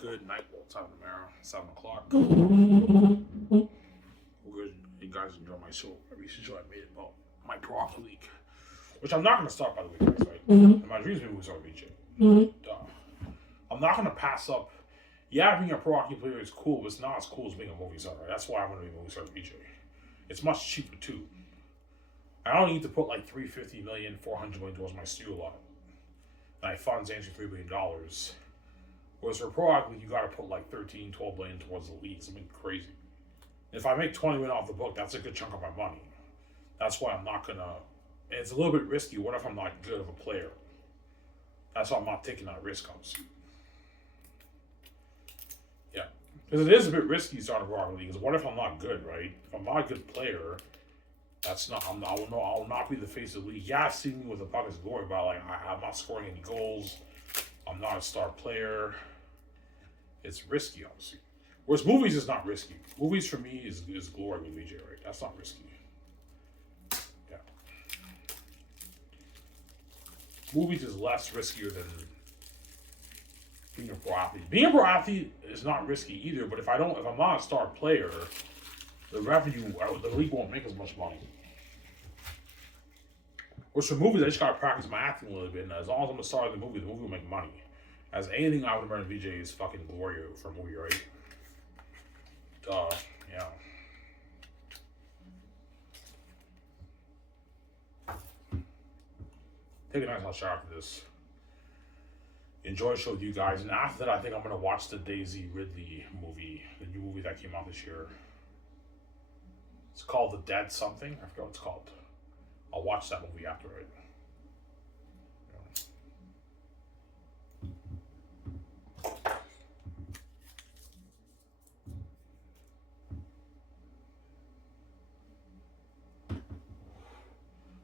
Good night, well, time tomorrow, 7 o'clock. Good. You guys enjoy my show. My recent show I made about my Pro Hockey League, which I'm not going to start, by the way, guys, right? My dreams movie was already Duh. I'm not going to pass up. Yeah, being a pro hockey player is cool, but it's not as cool as being a movie star, right? That's why I'm going to be a movie star VJ. It's much cheaper, too. I don't need to put like 350 million, 400 million towards my studio lot. And I fund Xanus $3 billion. Whereas for pro hockey, you got to put like 13, 12 billion towards the league. Something crazy. If I make 20 million off the book, that's a good chunk of my money. That's why I'm not gonna. And it's a little bit risky. What if I'm not good of a player? That's why I'm not taking that risk, obviously. Yeah, because it is a bit risky starting a pro hockey league. Because what if I'm not good, right? If I'm not a good player, that's not. I will not be the face of the league. Yeah, see me with the puck is glory, but like I'm not scoring any goals. I'm not a star player. It's risky, obviously. Whereas movies is not risky. Movies for me is glory with VJ, right? That's not risky. Yeah. Movies is less riskier than being a pro athlete. Being a pro athlete is not risky either, but if I'm not a star player, the league won't make as much money. Whereas for movies, I just gotta practice my acting a little bit, and as long as I'm a star in the movie will make money. As anything out of American VJ is fucking glory for a movie, right? Yeah. Take a nice hot shower after this. Enjoy the show with you guys, and after that, I think I'm gonna watch the Daisy Ridley movie, the new movie that came out this year. It's called The Dead Something. I forgot what it's called. I'll watch that movie after it.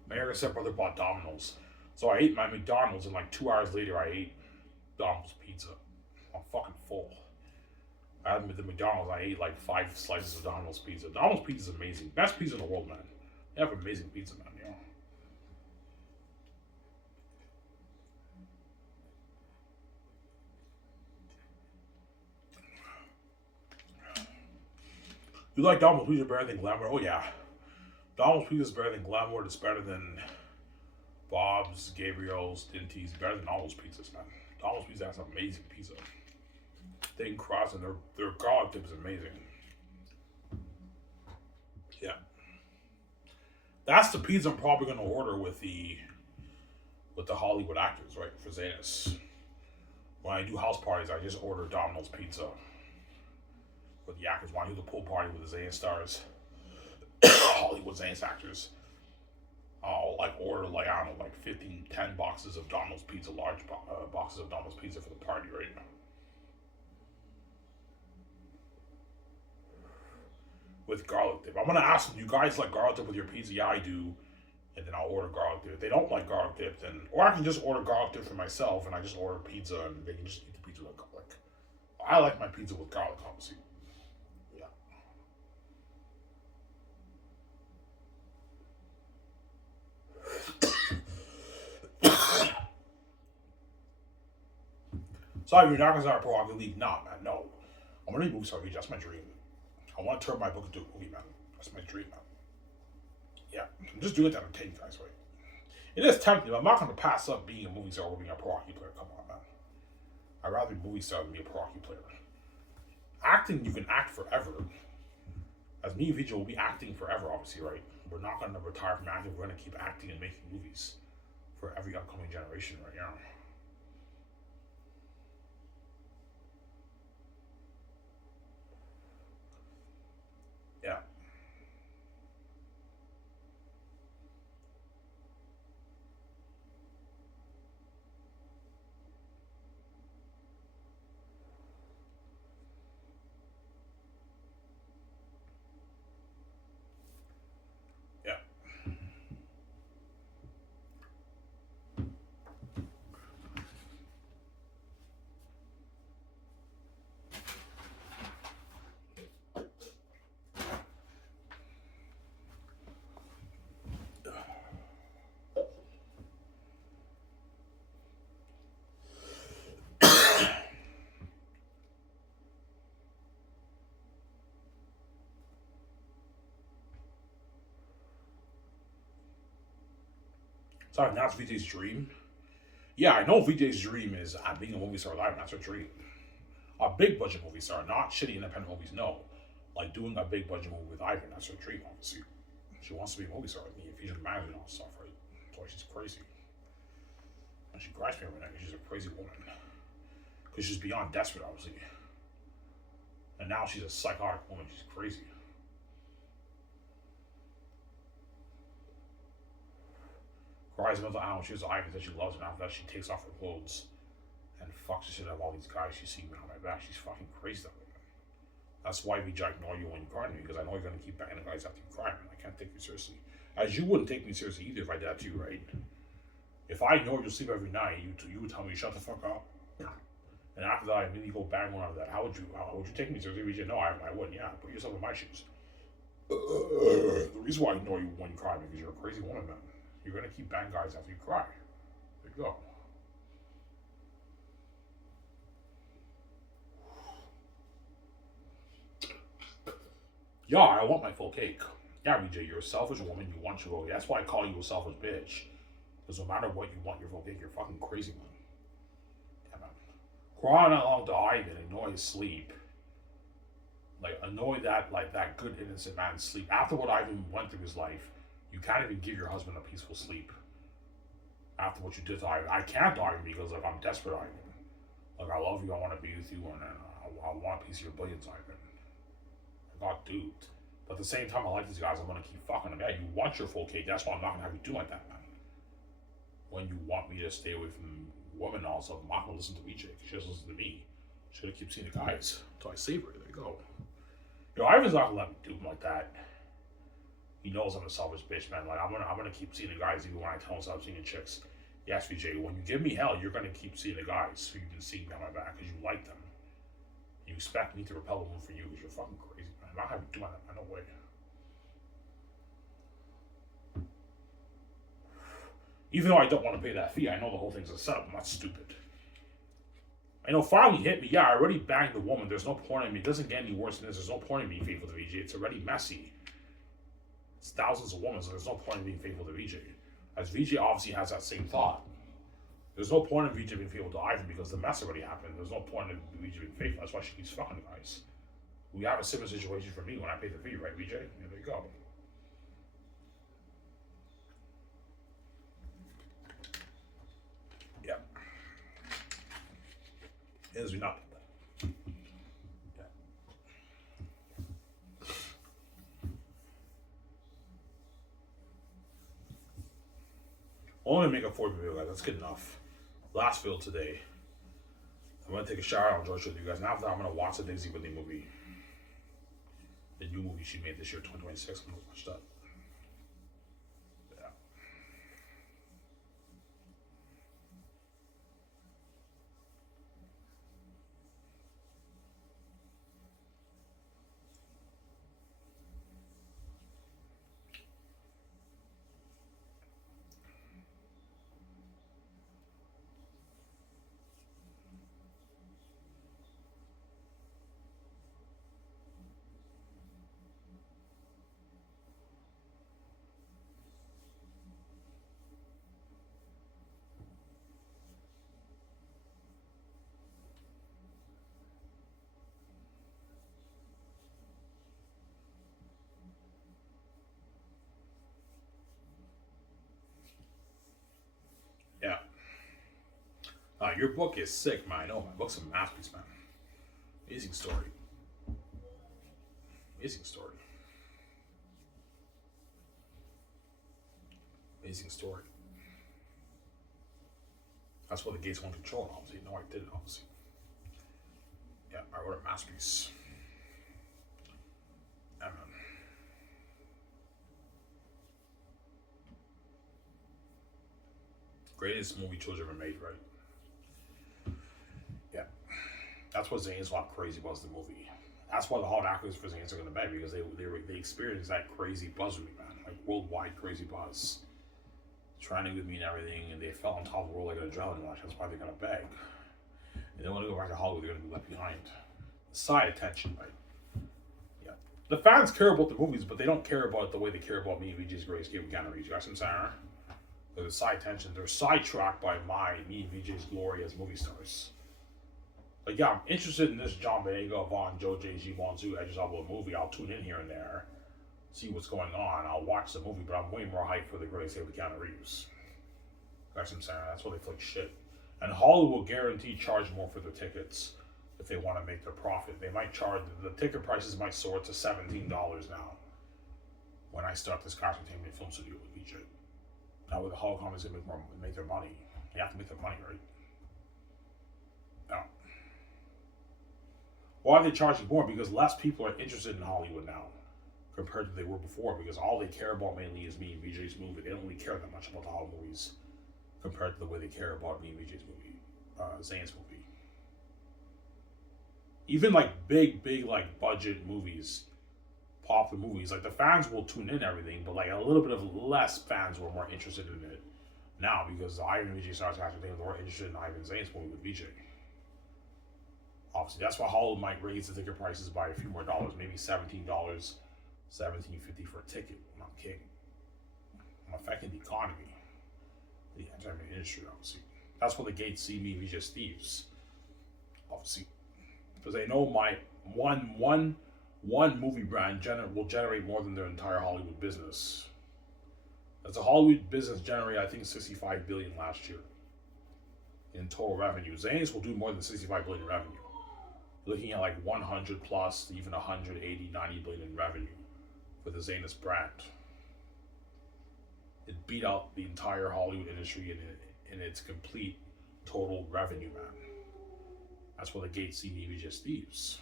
My younger stepbrother bought Domino's. So I ate my McDonald's, and like 2 hours later, I ate Domino's pizza. I'm fucking full. I had the McDonald's, I ate like 5 slices of Domino's pizza. Domino's pizza is amazing. Best pizza in the world, man. They have amazing pizza, man, you know. You like Domino's pizza better than Glamour? Oh, yeah. Domino's pizza is better than Glamour. It's better than Bob's, Gabriel's, Dinty's. Better than all those pizzas, man. Domino's pizza has amazing pizza. Thin crust, and their garlic dip is amazing. Yeah. That's the pizza I'm probably gonna order with the Hollywood actors, right? For Xanus. When I do house parties, I just order Domino's pizza with the actors. When I do the pool party with the Xanus stars, Hollywood Xanus actors, I'll like order like I don't know, like 15, 10 boxes of Domino's pizza, large boxes of Domino's pizza for the party, right? With garlic dip. I'm gonna ask them, do you guys like garlic dip with your pizza? Yeah, I do. And then I'll order garlic dip. If they don't like garlic dip, then or I can just order garlic dip for myself, and I just order pizza, and they can just eat the pizza with garlic. I like my pizza with garlic, obviously. Yeah. Sorry, you're not gonna start a pro hockey league. Nah, man, no. I'm gonna be movie star. That's my dream. I want to turn my book into a movie, man. That's my dream, man. Yeah, I'm just doing it to entertain you guys, right? It is tempting, but I'm not going to pass up being a movie star or being a pro hockey player. Come on, man. I'd rather be a movie star than be a pro hockey player. Acting, you can act forever. As me and Vijay will be acting forever, obviously, right? We're not going to retire from acting. We're going to keep acting and making movies for every upcoming generation right now. Yeah. Yeah. Sorry, that's VJ's dream. Yeah, I know VJ's dream is being a movie star live. That's her dream. A big budget movie star, not shitty independent movies. No, like doing a big budget movie with Ivan. That's her dream. Obviously, she wants to be a movie star with me. If he's manager and all stuff, right? That's why she's crazy. And she cries me every night. She's a crazy woman because she's beyond desperate, obviously. And now she's a psychotic woman. She's crazy. Cries mental anguish. She was Ivan that she loves, and after that, she takes off her clothes and fucks the shit out of all these guys she's seeing behind my back. She's fucking crazy, that woman. That's why VJ ignore you when you cry to me, because I know you're gonna keep banging the guys after you cry, man. I can't take you seriously. As you wouldn't take me seriously either if I did that to you, right? If I know you sleep every night, you would tell me shut the fuck up. And after that, I immediately go bang one out of that. How would you take me seriously? VJ, no, I wouldn't. Yeah, put yourself in my shoes. The reason why I ignore you when you cry, because you're a crazy woman, man. You're gonna keep banging guys after you cry. There you go. Yeah, I want my full cake. Yeah, VJ, you're a selfish woman. You want your full cake. That's why I call you a selfish bitch. Because no matter what you want your full cake, you're fucking crazy, man. Yeah, man. Crying along to Ivan, annoy his sleep. Like, annoy that good innocent man's sleep. After what Ivan went through his life, you can't even give your husband a peaceful sleep. After what you did to Ivan. I can't Ivan because, like, I'm desperate, Ivan. Like, I love you, I want to be with you, and I want a piece of your billions, Ivan. I got duped. But at the same time, I like these guys. I'm going to keep fucking them. Yeah, you want your full cake. That's why I'm not going to have you do like that, man. When you want me to stay away from women also, I'm not going to listen to VJ. She just listens to me. She's going to keep seeing the guys until I save her. There you go. Yo, Ivan's not going to let me do him like that. He knows I'm a selfish bitch, man. Like, I'm gonna keep seeing the guys even when I tell him stop seeing the chicks. Yes, VJ, when you give me hell, you're going to keep seeing the guys who you've been seeing behind my back because you like them. You expect me to repel them for you because you're fucking crazy, man. I'm not having to do that, no way. Even though I don't want to pay that fee, I know the whole thing's a setup. I'm not stupid. I know finally hit me. Yeah, I already banged the woman. There's no point in me. It doesn't get any worse than this. There's no point in being faithful to VJ. It's already messy. It's thousands of women, so there's no point in being faithful to VJ. As VJ obviously has that same thought. There's no point in VJ being faithful to Ivan because the mess already happened. There's no point in VJ being faithful. That's why she keeps fucking guys. We have a similar situation for me when I pay the fee, right, VJ? Yeah, there you go. Yeah. As we not. Yeah. Only make a 40 video, guys. That's good enough. Last video today. I'm gonna take a shower. I'll enjoy with you guys. And after that, I'm gonna watch the Daisy Whitney movie. The new movie she made this year, 2026. I'm gonna watch that. Yeah. Your book is sick, man. I know my book's a masterpiece, man. Amazing story. Amazing story. Amazing story. That's what the gates want to control, obviously. No, I did it, obviously. Yeah, I wrote a masterpiece. Yeah, man. Greatest movie choice ever made, right? Yeah. That's what Xanus went crazy was the movie. That's why the hot actors for Xanus are going to bed because they experienced that crazy buzz with me, man. Like worldwide crazy buzz. Training with me and everything, and they felt on top of the world like an adrenaline rush. That's why they're going to beg. And they want to go back to Hollywood, they're going to be left behind. Side attention, right? Yeah. The fans care about the movies, but they don't care about the way they care about me, VJ's Greatest Game with Keanu Reeves. You guys understand? There's side tension. They're sidetracked by me and VJ's glory as movie stars. Like, yeah, I'm interested in this John Boyega, Vaughn, Joe, J.G. Wanzu, Edges of a movie. I'll tune in here and there, see what's going on. I'll watch the movie, but I'm way more hyped for the greatest hit with Keanu Reeves. That's what I'm saying. That's why they flick shit. And Hollywood will guarantee charge more for their tickets if they want to make their profit. They might charge, the ticket prices might soar to $17 now when I start this Cast Entertainment Film Studio with VJ. Now, with the Hollywood companies going to make their money, they have to make their money, right? Now, why are they charging more? Because less people are interested in Hollywood now compared to they were before, because all they care about mainly is me and VJ's movie. They don't really care that much about the Hollywood movies compared to the way they care about me and VJ's movie, Zane's movie. Even like big like budget movies, popular movies, like the fans will tune in and everything, but like a little bit of less fans were more interested in it now because Ivan and VJ starts actually thinking they're more interested in Ivan Zane's movie with VJ. Obviously, that's why Hollywood might raise the ticket prices by a few more dollars, maybe $17, $17.50 for a ticket. I'm not kidding. I'm affecting the economy, the entertainment industry, obviously. That's why the gates see me, VJ thieves, obviously, because they know my one movie brand will generate more than their entire Hollywood business. As a Hollywood business generated, I think, $65 billion last year in total revenue. Xanus will do more than $65 billion in revenue. Looking at like 100 plus, even 180, 90 billion in revenue for the Xanus brand. It beat out the entire Hollywood industry in its complete total revenue, man. That's why the gates see me just thieves.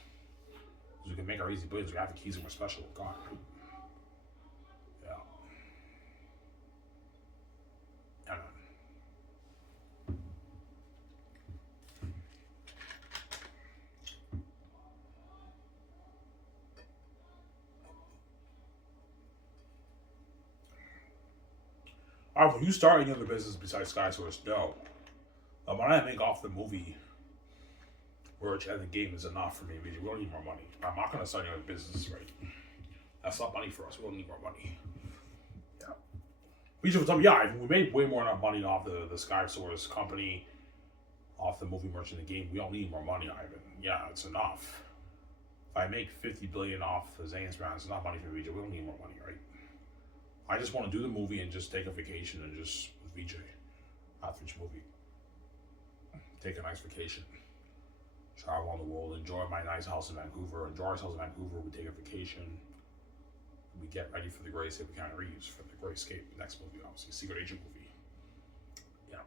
Because we can make our easy billions, we have the keys and we're special with God, right? Yeah. Yeah, man. Alright, will you start any other business besides SkySource? No. The money I make off the movie merch and the game is enough for me. We don't need more money. I'm not going to start any other business, right? That's not money for us. We don't need more money. Yeah. We made way more enough money off the SkySource company, off the movie merch in the game. We don't need more money, Ivan. Yeah, it's enough. If I make $50 billion off the Xanus Brand, it's not money for VJ. We don't need more money, right? I just want to do the movie and just take a vacation and just with VJ after each movie. Take a nice vacation. Travel around the world, enjoy my nice house in Vancouver, enjoy ourselves in Vancouver, we take a vacation, we get ready for the greatest hit with Keanu Reeves, for the Great Escape, next movie, obviously, Secret Agent movie. Yeah.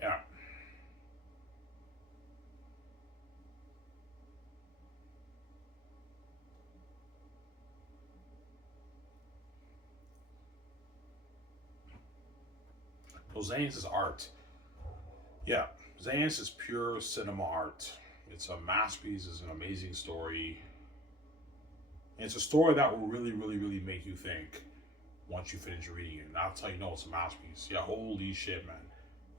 Yeah. Well, Xanus is art. Yeah. Xanus is pure cinema art. It's a masterpiece, it's an amazing story. And it's a story that will really, really, really make you think once you finish reading it. And that's how you know it's a masterpiece. Yeah, holy shit, man.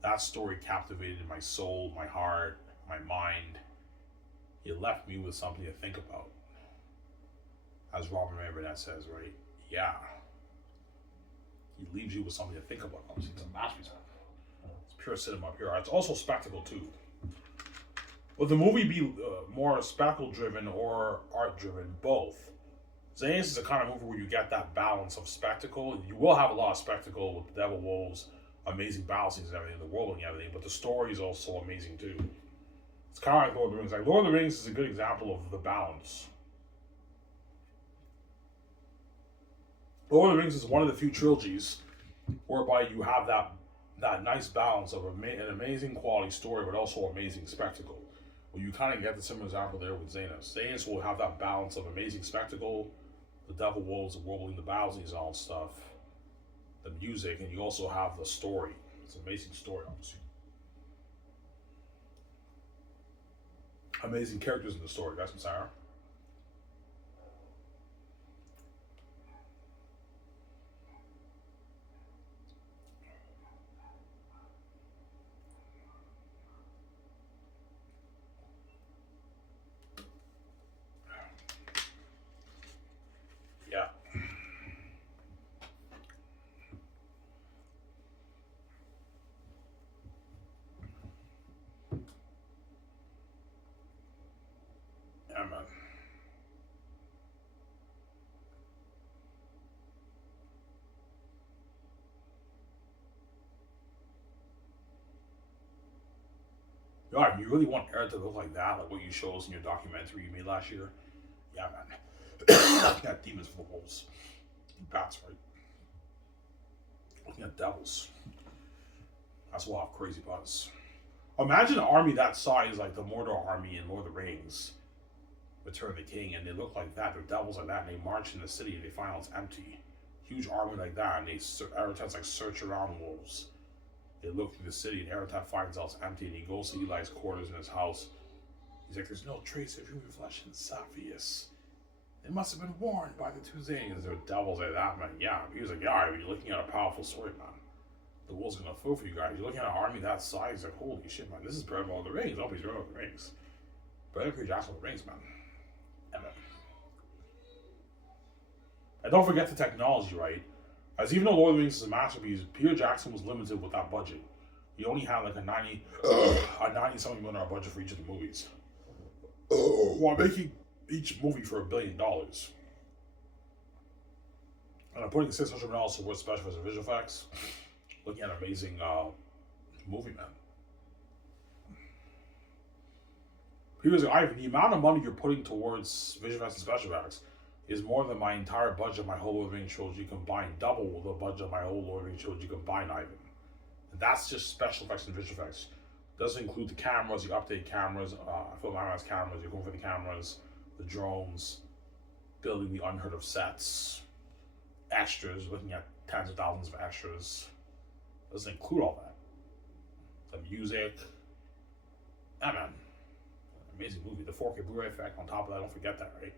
That story captivated my soul, my heart, my mind. It left me with something to think about. As Robert Burnett says, right? Yeah. He leaves you with something to think about. Obviously, it's a masterpiece. It's pure cinema, pure art. It's also spectacle, too. Will the movie be more spectacle-driven or art-driven? Both. Xanus is a kind of movie where you get that balance of spectacle. You will have a lot of spectacle with the Devil Wolves, amazing battle scenes and everything, the world and everything, but the story is also amazing too. It's kind of like Lord of the Rings. Like Lord of the Rings is a good example of the balance. Lord of the Rings is one of the few trilogies whereby you have that nice balance of an amazing quality story, but also amazing spectacle. Well, you kind of get the similar example there with Xanus. Xanus will have that balance of amazing spectacle, the devil wolves, the whirling the bowsies, and all stuff, the music, and you also have the story. It's an amazing story, obviously. Amazing characters in the story. That's what Sarah. Yeah. Yeah, man. God, you really want Eric to look like that, like what you showed us in your documentary you made last year? Yeah, man. Looking at demons for the wolves. Bats, right? Looking at devils. That's what have crazy buzz. Imagine an army that size, like the Mordor army in Lord of the Rings, Return of the King, and they look like that. They're devils like that, and they march in the city, and they find out it's empty. Huge army like that, and they Aratat's like search around wolves. They look through the city, and Aratat finds out it's empty, and he goes to Eli's quarters in his house. He's like, "There's no trace of human flesh in Saphius. They must have been warned by the two Xanians." They're devils like that, man. Yeah, he was like, "Yeah, you're looking at a powerful story, man. The wolves gonna fill for you guys. You're looking at an army that size. Like, holy shit, man. This is better than Lord of the Rings. Nobody's better than the Rings. Better than Jackson of the Rings, man." And don't forget the technology, right? As even though Lord of the Rings is a masterpiece, Peter Jackson was limited with that budget. He only had like a 90 something million budget for each of the movies. While making each movie for $1 billion. And I'm putting $600 towards special effects and visual effects. Looking at an amazing movie, man. He was like, "Ivan, the amount of money you're putting towards visual effects and special effects is more than my entire budget of my whole Lord of the Rings trilogy combined. Double the budget of my whole Lord of the Rings trilogy combined, Ivan. And that's just special effects and visual effects. Doesn't include the cameras, the updated cameras, film IMAX cameras, you're going for the cameras, the drones, building the unheard of sets, extras, looking at tens of thousands of extras. Doesn't include all that. The music. Yeah, man. Amazing movie. The 4K Blu-ray effect on top of that, don't forget that, right?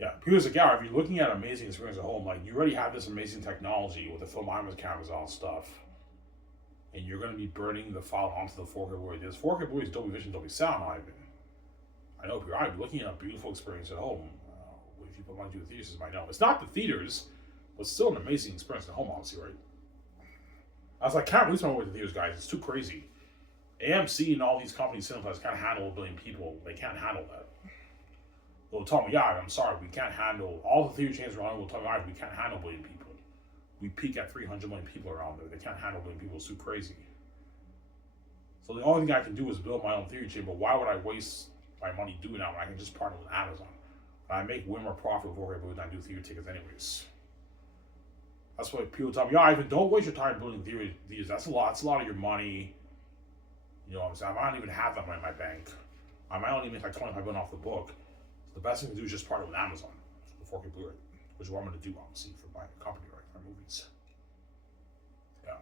Yeah, because like, yeah, if you're looking at amazing experience at home, like you already have this amazing technology with the film IMAX cameras on stuff, and you're going to be burning the file onto the 4K Blu-ray. This 4K Blu-ray is Dolby Vision, Dolby Sound, Ivan. I know if you're looking at a beautiful experience at home. If you put money to the theaters, might know it's not the theaters, but still an amazing experience at home, obviously, right? I was like, can't release my way to the theaters, guys. It's too crazy. AMC and all these companies, Cineplex, can't handle 1 billion people. They can't handle that. They'll tell me, "Yeah, I'm sorry, we can't handle all the theater chains around. Will tell me, we can't handle 1 billion people. We peak at 300 million people around there. They can't handle 1 billion people. It's too crazy." So the only thing I can do is build my own theater chain. But why would I waste my money doing that when I can just partner with Amazon? I make way more profit with 4K than I do theater tickets, anyways. That's why people tell me, "Yeah, Ivan, don't waste your time building theaters. That's a lot. It's a lot of your money. You know what I'm saying? I don't even have that money in my bank. I might only make like 25 million off the book. So the best thing to do is just partner with Amazon for the 4K Blu-ray, which is what I'm going to do, obviously, for my company, right? My movies." Yeah.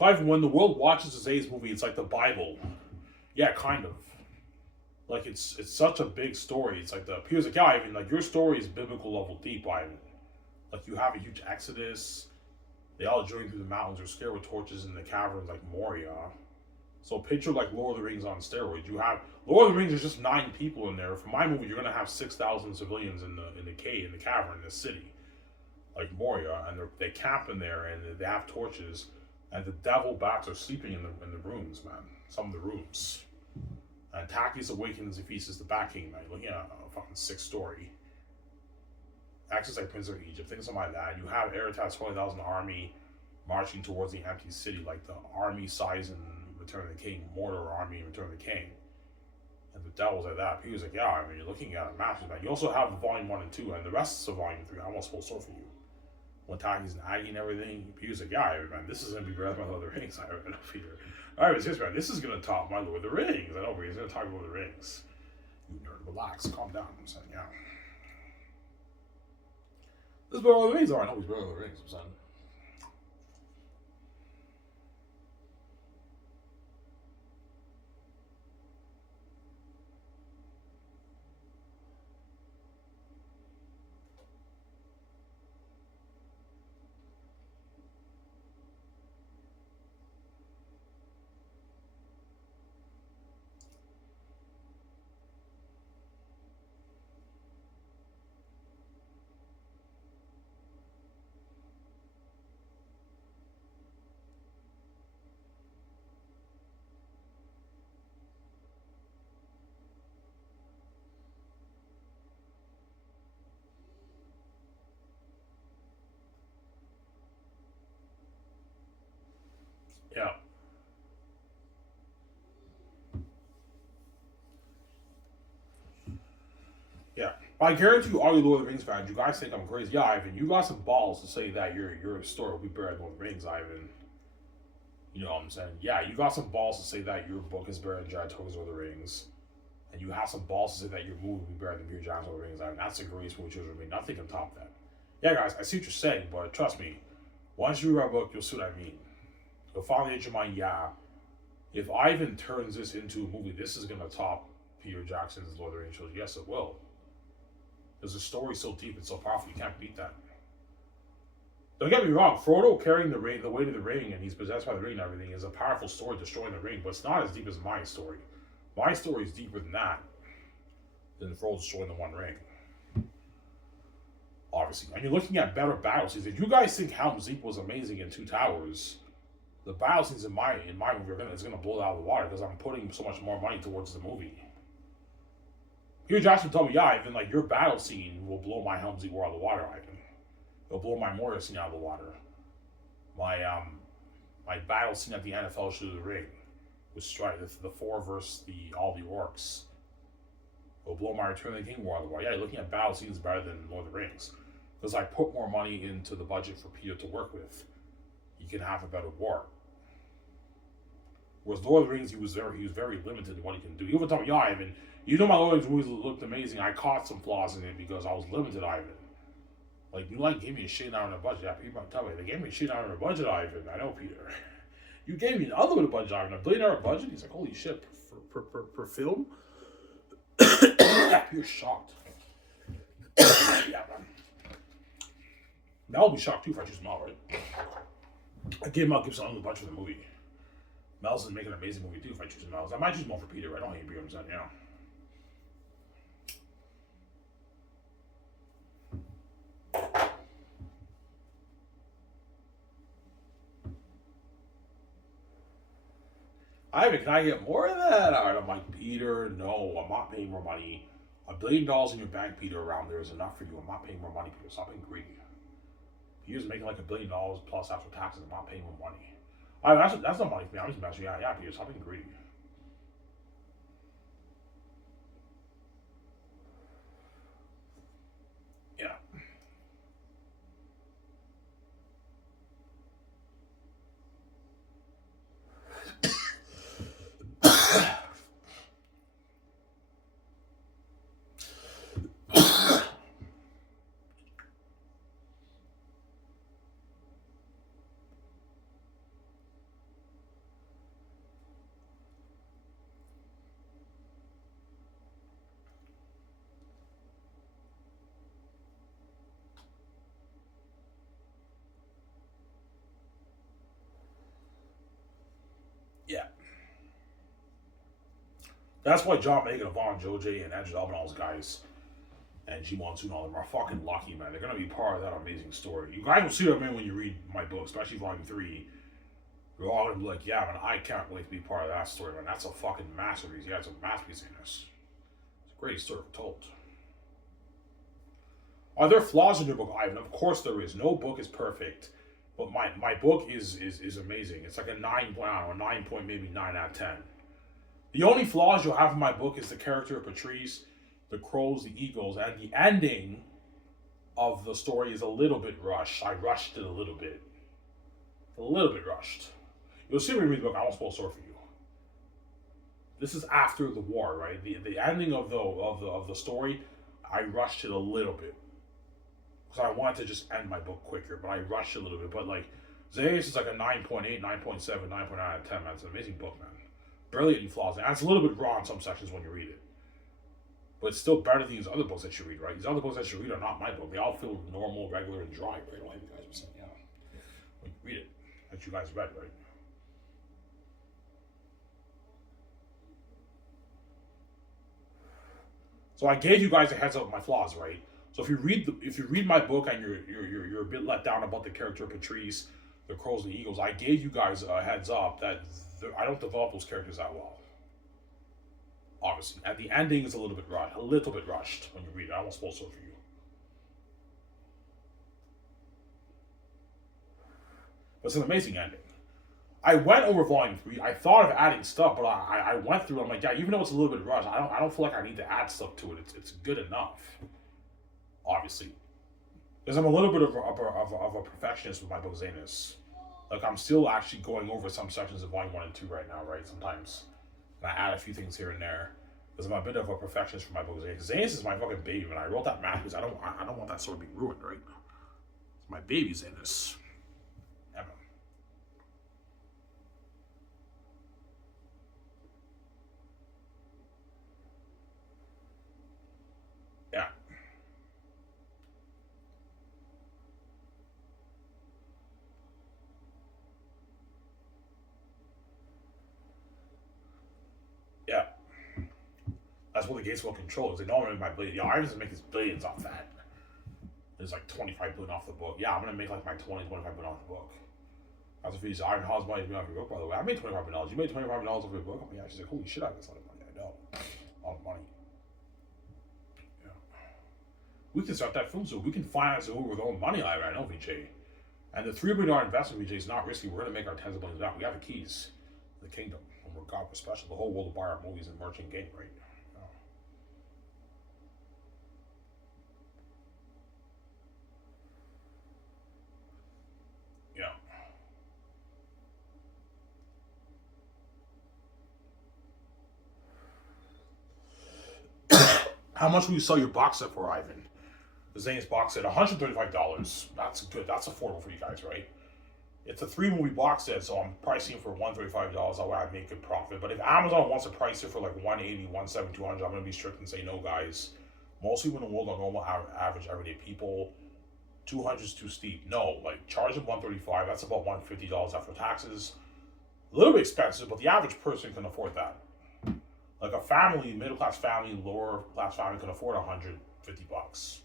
So Ivan, when the world watches this A's movie, it's like the Bible. Yeah, kind of. Like it's such a big story. It's like the here's a guy, Ivan. Like your story is biblical level deep, Ivan. Like you have a huge exodus. They all journey through the mountains. Are scared with torches in the caverns like Moria. So picture like Lord of the Rings on steroids. You have Lord of the Rings. There's just 9 people in there. For my movie, you're gonna have 6,000 civilians in the cave, in the cavern, in the city, like Moria, and they camp in there, and they have torches, and the devil bats are sleeping in the rooms, man. Some of the rooms. And Takis awakens and feasts the Bat King, man. Looking at a fucking 6 story. Acts like Prince of Egypt, things like that. You have Eretat's 20,000 army marching towards the empty city, like the army size in Return of the King, Mordor army in Return of the King. And the devil's like that. He was like, yeah, I mean, you're looking at a massive, man. You also have Volume 1 and 2, and the rest of Volume 3, I almost full sword for you. When Taki's and Aggie and everything, he was like, yeah, man, this is going to be better than my Lord of the Rings. I know, Peter. All right, man, this is going to top my Lord of the Rings. I know, but he's going to talk about Lord of the Rings. You nerd, relax, calm down. I'm saying, yeah. This is better Lord of the Rings. Oh, I know he's better Lord of the Rings. I'm saying. Yeah. Yeah. But I guarantee you, all you Lord of the Rings fans, you guys think I'm crazy. Yeah, Ivan, you got some balls to say that your story will be better than Lord of the Rings, Ivan. You know what I'm saying? Yeah, you got some balls to say that your book is better than Jared Tolkien's Lord of the Rings. And you have some balls to say that your movie will be better than Peter Jackson's Lord of the Rings. Ivan, that's the greatest movie choice for me. Nothing can top that. Yeah, guys, I see what you're saying, but trust me, once you read our book, you'll see what I mean. You'll finally change your mind, yeah. If Ivan turns this into a movie, this is going to top Peter Jackson's Lord of the Rings trilogy. Yes, it will. Because the story's so deep and so powerful, you can't beat that. Don't get me wrong, Frodo carrying the weight of the ring, and he's possessed by the ring and everything, is a powerful story destroying the ring, but it's not as deep as my story. My story is deeper than that, than Frodo destroying the One Ring. Obviously. And you're looking at better battle scenes. If you guys think Helm's Deep was amazing in Two Towers, the battle scenes in my movie is going to blow it out of the water because I'm putting so much more money towards the movie. Peter Jackson told me, yeah, Ivan, like your battle scene will blow my Helm's Deep War out of the water, Ivan. It'll blow my Moria scene out of the water. My battle scene at the end of Fellowship of the Ring with Strike, the four versus all the orcs. It'll blow my Return of the King War out of the water. Yeah, you're looking at battle scenes better than Lord of the Rings. Because I put more money into the budget for Peter to work with. You can have a better war. Whereas Lord of the Rings, he was very limited in what he can do. You even told me, yeah, Ivan, you know my Lord of the Rings movies looked amazing. I caught some flaws in it because I was limited, Ivan. Like, you gave me a shit out on a budget. Yeah, people tell me, they gave me a shit out on a budget, Ivan. I know, Peter. You gave me an unlimited budget, Ivan. $1 billion budget? He's like, holy shit, per film? Yeah, Peter's shocked. Yeah, man. Mel will be shocked too if I choose Mel, right? I gave Mel Gibson unlimited budget for the movie. Mel's going to make an amazing movie too if I choose Mel. I might choose Mel for Peter. I don't hate Peter, I'm saying, yeah. Ivan, can I get more of that? I'm like, Peter, no, I'm not paying more money. $1 billion in your bank, Peter, around there is enough for you. I'm not paying more money, Peter. Stop being greedy. Peter's making like $1 billion plus after taxes. I'm not paying more money. That's not money for me. I'm just messing. Yeah, Peter, stop being greedy. Yeah. That's why John Megan, Yvonne, Joe J, and Andrew Albin, all those guys, and G Monsoon, all of them are fucking lucky, man. They're gonna be part of that amazing story. You guys will see what I mean when you read my book, especially Volume 3. You're all gonna be like, yeah, man, I can't wait to be part of that story, man. That's a fucking masterpiece. Yeah, it's a masterpiece in this. It's a great story told. Are there flaws in your book, Ivan? Of course there is. No book is perfect. But my book is amazing. It's like a 9, or 9 point, maybe 9 out of 10. The only flaws you'll have in my book is the character of Patrice, the crows, the eagles, and the ending of the story is a little bit rushed. I rushed it a little bit. A little bit rushed. You'll see when you read the book. I won't spoil the story for you. This is after the war, right? The ending of the story, I rushed it a little bit. Because I wanted to just end my book quicker, but I rushed it a little bit. But like, Xanus is like a 9.8, 9.7, 9.9 out of 10, man. It's an amazing book, man. Barely any flaws. And it's a little bit raw in some sections when you read it. But it's still better than these other books that you read, right? These other books that you read are not my book. They all feel normal, regular, and dry, right? Like you guys were saying, yeah. When you read it, that you guys read, right? So I gave you guys a heads up of my flaws, right? So if you read my book and you're a bit let down about the character of Patrice, the crows and the eagles, I gave you guys a heads up that I don't develop those characters that well. Obviously, and the ending is a little bit rushed when you read it. I won't spoil it for you. But it's an amazing ending. I went over volume 3. I thought of adding stuff, but I went through it. I'm like, yeah, even though it's a little bit rushed, I don't feel like I need to add stuff to it. It's good enough. Obviously, because I'm a little bit of a perfectionist with my book Xanus. Like I'm still actually going over some sections of volume 1 and 2 right now, right? Sometimes, and I add a few things here and there. Because I'm a bit of a perfectionist for my book Xanus. Xanus is my fucking baby, man. I wrote that math because I don't want that story being ruined, right? It's my baby Xanus. Emma. Yeah. Yeah. That's what the Gates will control is they don't make my billion. Yeah, Ivan's gonna make his billions off that. There's like 25 billion off the book. Yeah, I'm gonna make like my 25 billion off the book. That's what he said. Ivan, how's money off your book, by the way? I made $25 million. You made $25 million off your book? Yeah, she's like, holy shit, I have this lot of money. I know. A lot of money. Yeah. We can start that film soon. We can finance it with our own money, I know, VJ. And the $3 billion investment, VJ, is not risky. We're gonna make our tens of billions back. We have the keys to the kingdom. And we're God, we're special. The whole world will buy our movies and merch and game, right? Yeah. How much will you sell your box set for, Ivan? The Zane's box set, $135. That's good. That's affordable for you guys, right? It's a 3 movie box set, so I'm pricing it for $135. That way I make a profit. But if Amazon wants to price it for like 180, 170, 200, I'm gonna be strict and say no, guys. Most people in the world are normal, average, everyday people. 200 is too steep. No, like charge them 135. That's about $150 after taxes. A little bit expensive, but the average person can afford that. Like a family, middle class family, lower class family can afford $150.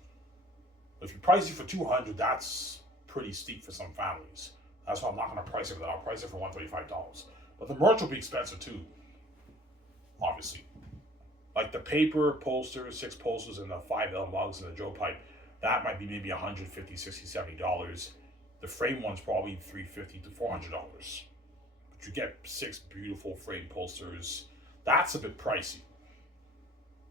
If you price it for 200, that's pretty steep for some families. That's why I'm not going to price it for that. I'll price it for $135. But the merch will be expensive too, obviously. Like the paper posters, 6 posters, and the 5L mugs and the Joe pipe, that might be maybe $150, $60, $70. The frame one's probably $350 to $400. But you get 6 beautiful frame posters. That's a bit pricey.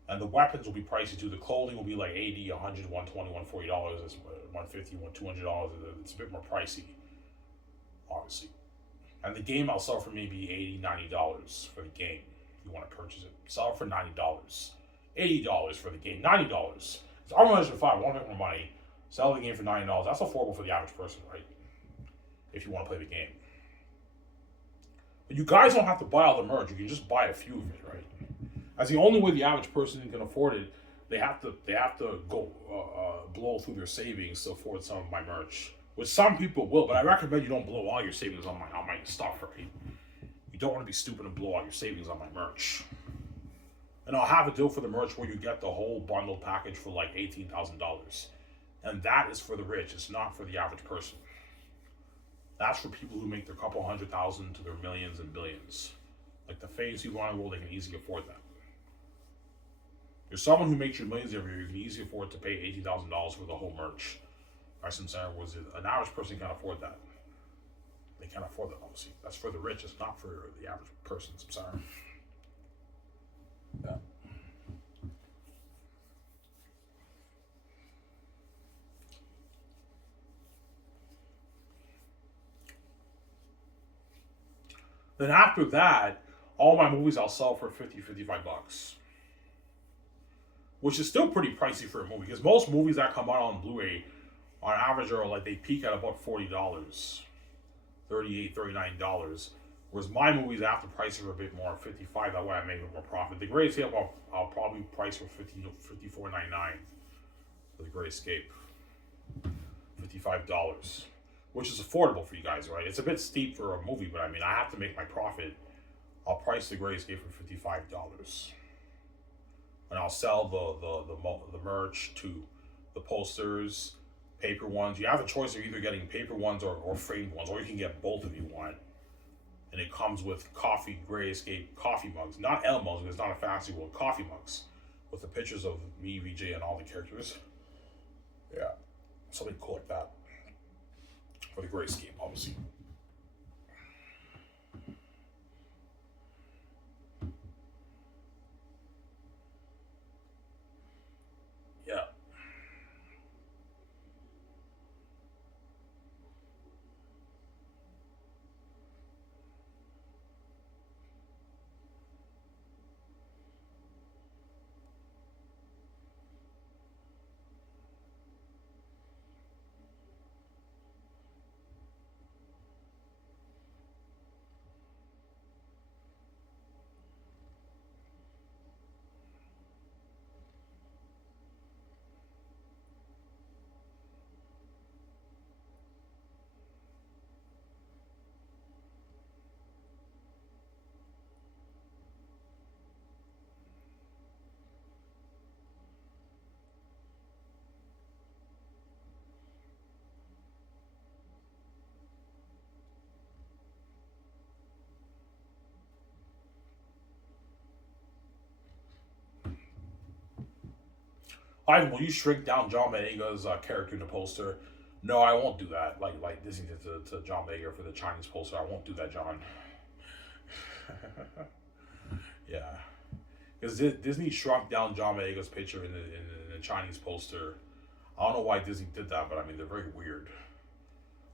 And the weapons will be pricey too. The clothing will be like $80, $100, $120, $140. It's $150, $200. It's a bit more pricey, obviously. And the game I'll sell for maybe $80, $90 for the game. If you want to purchase it, sell it for $90. $80 for the game, $90. So I'm going to $5. I want to make more money. Sell the game for $90. That's affordable for the average person, right? If you want to play the game. But you guys don't have to buy all the merch. You can just buy a few of it, right? That's the only way the average person can afford it. They have to go blow through their savings to afford some of my merch, which some people will. But I recommend you don't blow all your savings on my stuff, right? You don't want to be stupid and blow all your savings on my merch. And I'll have a deal for the merch where you get the whole bundle package for like $18,000. And that is for the rich. It's not for the average person. That's for people who make their couple 100,000 to their millions and billions. Like the famous people around the world, they can easily afford that. You're someone who makes your millions every year, you can easily afford to pay $18,000 for the whole merch. Right? Was an average person can't afford that. They can't afford that, obviously. That's for the rich. It's not for the average person. I'm sorry. Yeah. Then after that, all my movies I'll sell for 50, $55, which is still pretty pricey for a movie because most movies that come out on Blu-ray on average are like they peak at about $40, 38, $39. Whereas my movies after pricing are a bit more, 55. That way I make a bit more profit. The Great Escape I'll probably price for 54.99 for the Great Escape, $55, which is affordable for you guys, right? It's a bit steep for a movie, but I mean I have to make my profit. I'll price the Great Escape for $55, and I'll sell the merch to the posters, paper ones. You have a choice of either getting paper ones or framed ones, or you can get both if you want. And it comes with Great Escape coffee mugs, not L mugs because it's not a fancy one. Coffee mugs with the pictures of me, VJ, and all the characters. Yeah, something cool like that for the Great Escape, obviously. Yeah. Will you shrink down John Boyega's character in the poster? No, I won't do that. Like Disney did to John Boyega for the Chinese poster. I won't do that, John. Yeah, because Disney shrunk down John Boyega's picture in the Chinese poster. I don't know why Disney did that, but I mean they're very weird.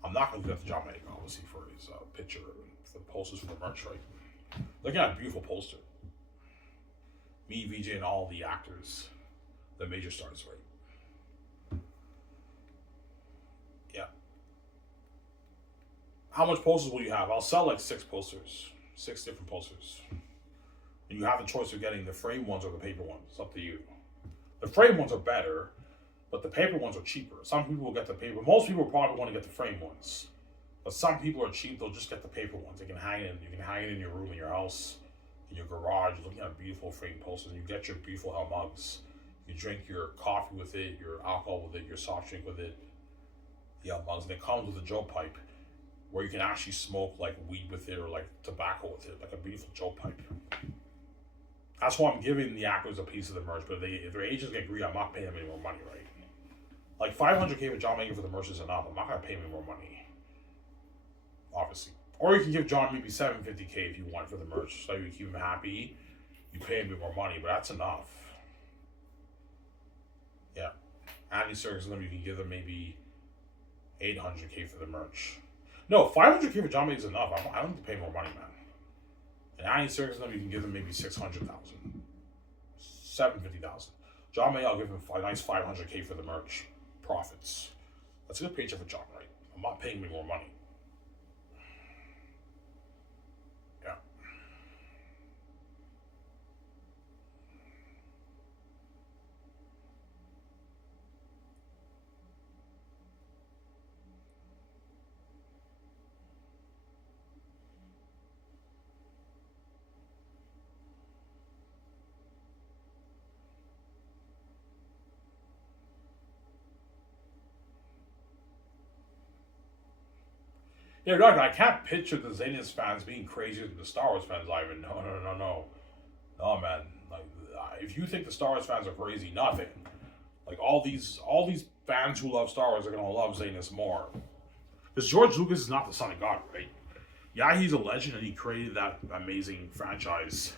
I'm not going to do that to John Boyega, obviously, for his picture for the posters for the merch, right? Look at that beautiful poster. Me, VJ, and all the actors, the major stars, right? Yeah. How much posters will you have? I'll sell like six posters, six different posters. And you have the choice of getting the frame ones or the paper ones. It's up to you. The frame ones are better, but the paper ones are cheaper. Some people will get the paper. Most people probably want to get the frame ones, but some people are cheap. They'll just get the paper ones. They can hang it. You can hang it in your room, in your house, in your garage. You're looking at beautiful frame posters. You get your beautiful hell mugs. You drink your coffee with it, your alcohol with it, your soft drink with it. The mugs, and it comes with a Joe pipe, where you can actually smoke like weed with it or like tobacco with it, like a beautiful Joe pipe. That's why I'm giving the actors a piece of the merch. But if their agents get greedy, I'm not paying them any more money, right? Like $500K for John Mayer for the merch is enough. I'm not gonna pay him any more money, obviously. Or you can give John maybe $750K if you want for the merch, so you keep him happy. You pay him a bit more money, but that's enough. Yeah, Andy Serkis and them, you can give them maybe $800K for the merch. No, $500K for John Mayer is enough. I don't need to pay more money, man. And Andy Serkis and them, you can give them maybe $600,000, $750,000. John Mayer, I'll give him a nice $500K for the merch profits. That's a good paycheck for John, right? I'm not paying him more money. Yeah. Yeah, Doug, I can't picture the Xanus fans being crazier than the Star Wars fans, Ivan. No, no, no, no. No, man. Like, if you think the Star Wars fans are crazy, nothing. Like all these fans who love Star Wars are gonna love Xanus more. Because George Lucas is not the son of God, right? Yeah, he's a legend and he created that amazing franchise.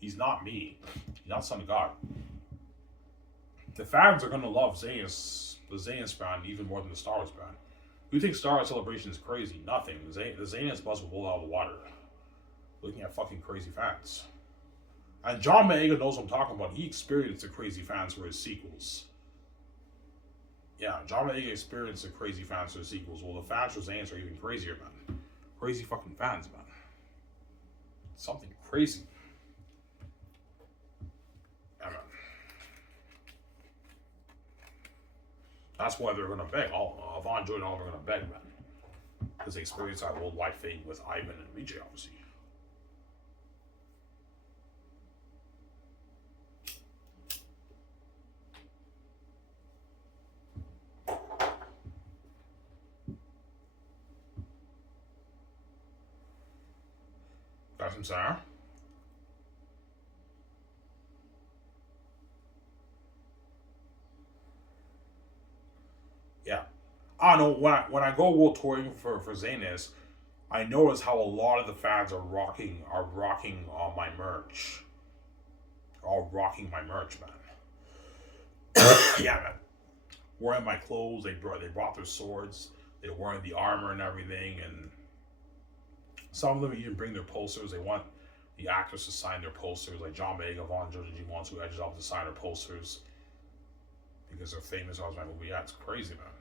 He's not me. He's not the son of God. The fans are gonna love Xanus, the Xanus fan, even more than the Star Wars fan. You think Star Wars Celebration is crazy? Nothing. The Xanus buzz will blow out of the water. Looking at fucking crazy fans. And John Boyega knows what I'm talking about. He experienced the crazy fans for his sequels. Yeah, John Boyega experienced the crazy fans for his sequels. Well, the fans for Xanus are even crazier, man. Crazy fucking fans, man. Something crazy. Yeah, man. That's why they're gonna beg. Yvonne, Joy, and all are gonna beg, man. Because they experienced that worldwide fame with Ivan and BJ, obviously. That's insane, huh? Yeah. I don't know, when I go world touring for Xanus, I notice how a lot of the fans are rocking my merch. They're all rocking my merch, man. Yeah, man. Wearing my clothes, they brought their swords, they're wearing the armor and everything, and some of them even bring their posters. They want the actors to sign their posters, like John Boyega, Vaughn, Georgia G. wants to edge up to sign their posters because they're famous. I was like, well, yeah, it's crazy, man.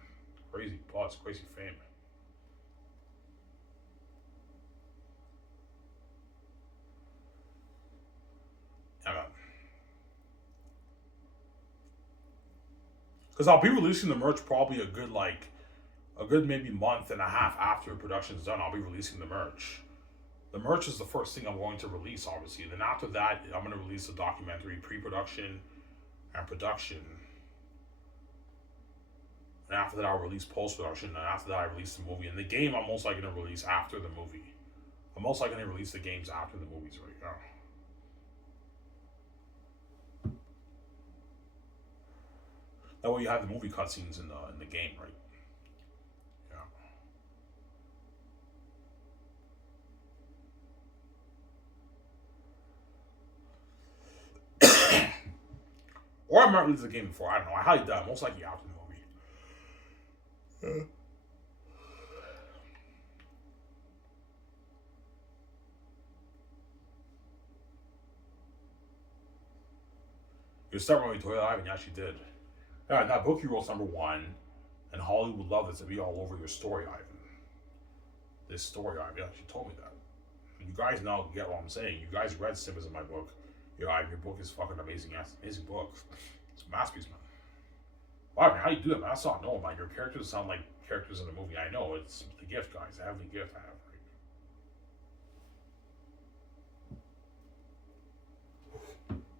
Crazy buzz, crazy fame. Yeah, man. Because I'll be releasing the merch probably a good maybe month and a half after production's done. I'll be releasing the merch. The merch is the first thing I'm going to release, obviously. Then after that, I'm going to release a documentary, pre-production, and production. And after that, I'll release post-production. And after that, I release the movie. And the game, I'm most likely going to release after the movie. I'm most likely going to release the games after the movies right now. That way, you have the movie cutscenes in the game, right? Yeah. Or I might release the game before. I don't know. I highly doubt. Most likely after the movie. You're starting with Toyota Ivan. You actually did. Yeah, that book you wrote #1, and Hollywood would love this to be all over your story, Ivan. This story, Ivan. Yeah, she told me that. You guys now get what I'm saying. You guys read snippets of my book. Your book is fucking amazing. Amazing book. It's a masterpiece, man. Wow, man, how do you do that, man? That's not normal, man. Your characters sound like characters in the movie. I know. It's the gift, guys. The heavenly gift I have, right?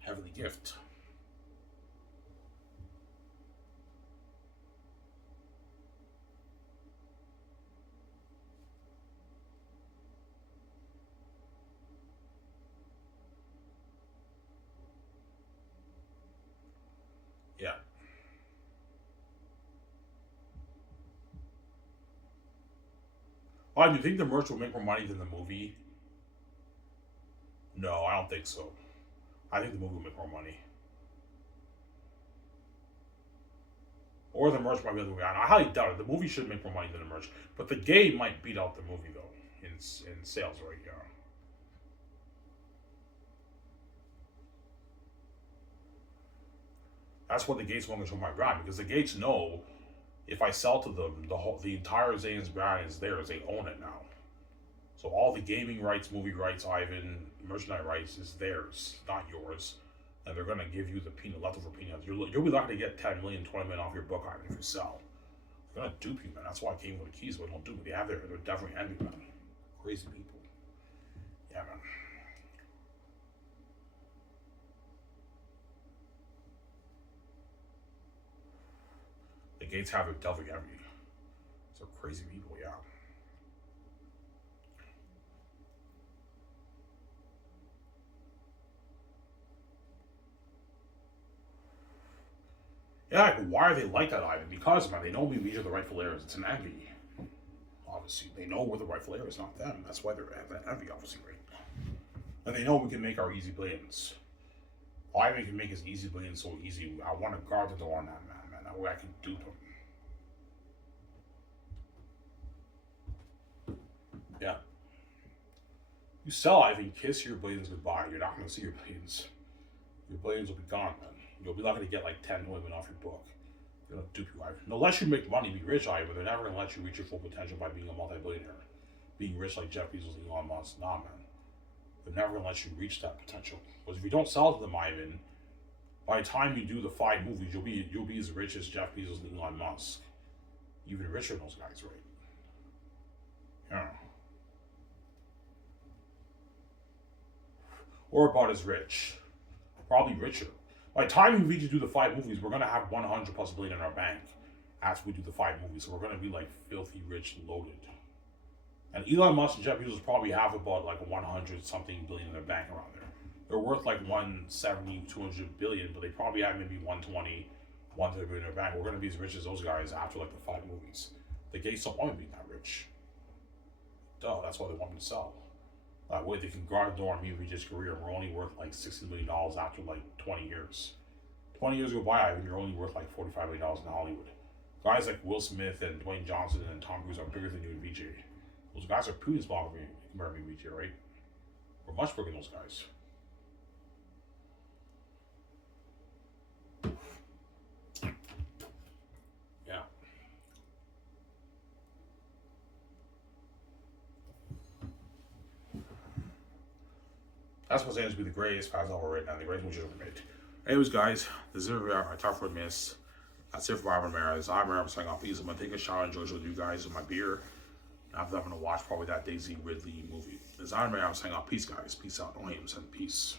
Heavenly gift. Yeah. Well, do you think the merch will make more money than the movie? No, I don't think so. I think the movie will make more money. Or the merch might be the movie. I highly doubt it. The movie should make more money than the merch. But the game might beat out the movie, though, in sales right now. That's what the Gates want to control my brand because the Gates know if I sell to them, the entire Xanus brand is theirs. They own it now. So all the gaming rights, movie rights, Ivan, merchandise rights is theirs, not yours. And they're gonna give you the leftover peanuts. You'll be lucky to get 10 million, 20 million off your book, Ivan, if you sell. They're gonna dupe you, man. That's why I came with the keys, but don't dupe me. They're definitely envy, man. Crazy people. Yeah, man. The Gates have it definitely envy. They're crazy people, yeah. Yeah, like, why are they like that, Ivan? Because, man, they know we are the rightful heirs. It's an envy. Obviously, they know we're the rightful heirs, not them. That's why they're that envy, obviously, right? And they know we can make our easy billions. Ivan can make his easy billions so easy. I want to guard the door on that man. That way I can dupe him. Yeah. You sell Ivan, kiss your billions goodbye. You're not going to see your billions. Your billions will be gone, man. You'll be lucky to get like 10 women off your book. They're going to dupe you, Ivan. They'll let you make money, be rich, Ivan, but they're never going to let you reach your full potential by being a multi-billionaire. Being rich like Jeff Bezos and Elon Musk. Nah, man. They're never going to let you reach that potential. Because if you don't sell to them, Ivan, by the time you do the 5 movies, you'll be as rich as Jeff Bezos and Elon Musk. Even richer than those guys, right? Yeah. Or about as rich. Probably richer. By the time we reach to do the 5 movies, we're gonna have 100 plus billion in our bank after we do the 5 movies. So we're gonna be like filthy rich, loaded. And Elon Musk and Jeff Bezos probably have about like 100 something billion in their bank around there. They're worth like 170, 200 billion, but they probably have maybe 120, 130 billion in their bank. We're gonna be as rich as those guys after like the 5 movies. The gays don't want to be that rich. Duh, that's why they want me to sell. That way they can guard the door on me and reach his career. We're only worth like $60 million after like 20 years. 20 years go by, and you're only worth like $45 million in Hollywood. Guys like Will Smith and Dwayne Johnson and Tom Cruise are bigger than you and VJ. Those guys are Putin's smaller compared to me, VJ, right? We're much bigger than those guys. Yeah. That's what's going to be the greatest pass over right now, the greatest movie ever made. Anyways, guys, this is my top 4 miss. That's it for Ivan Mara. This is Ivan Mara. I'm signing off. I'm going to take a shower and enjoy with you guys with my beer. After that, I'm going to watch probably that Daisy Ridley movie. This is Ivan Mara. I'm signing off. Peace, guys. Peace out. Only him. Peace.